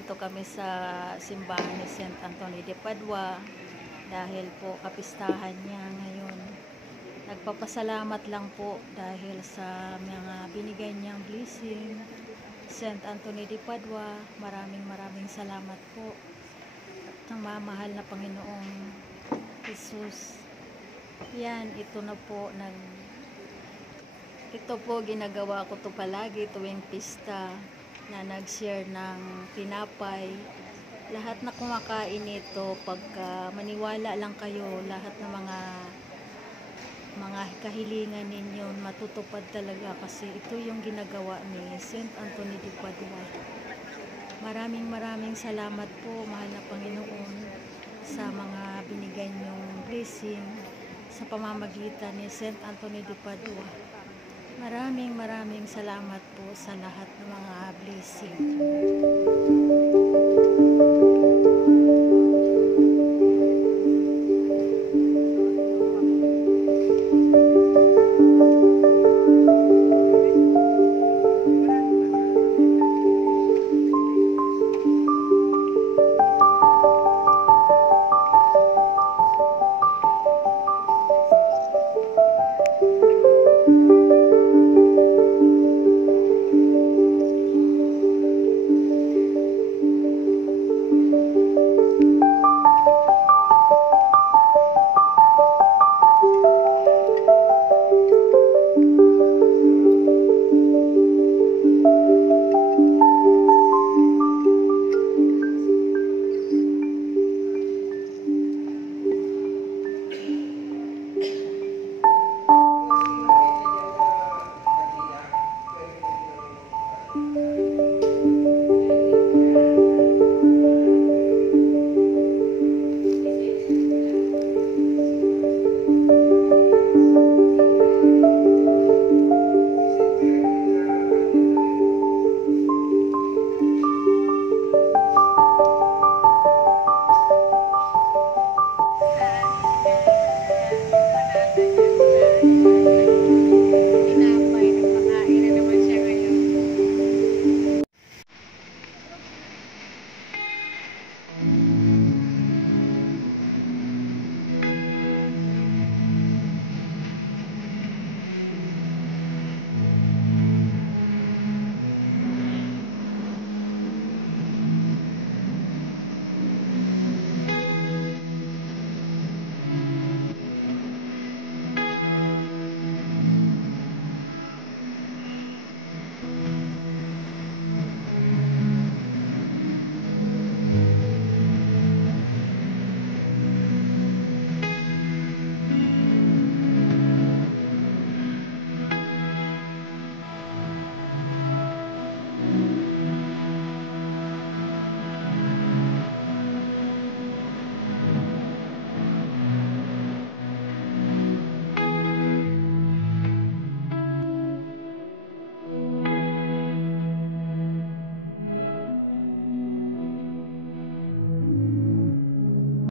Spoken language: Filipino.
nandito kami sa simbahan ni Saint Anthony de Padua dahil po kapistahan niya ngayon. Nagpapasalamat lang po dahil sa mga binigay niyang blessing. Saint Anthony de Padua, maraming salamat po. At ang mamahal na Panginoong Jesus. Yan, ito po ginagawa ko to palagi tuwing pista na nag-share ng tinapay. Lahat na kumakain ito, pagka maniwala lang kayo, lahat ng mga kahilingan ninyo matutupad talaga kasi ito yung ginagawa ni Saint Anthony de Padua. Maraming salamat po, mahal na Panginoon, sa mga binigay niyong blessing sa pamamagitan ni Saint Anthony de Padua. Maraming salamat po sa lahat ng mga blessing.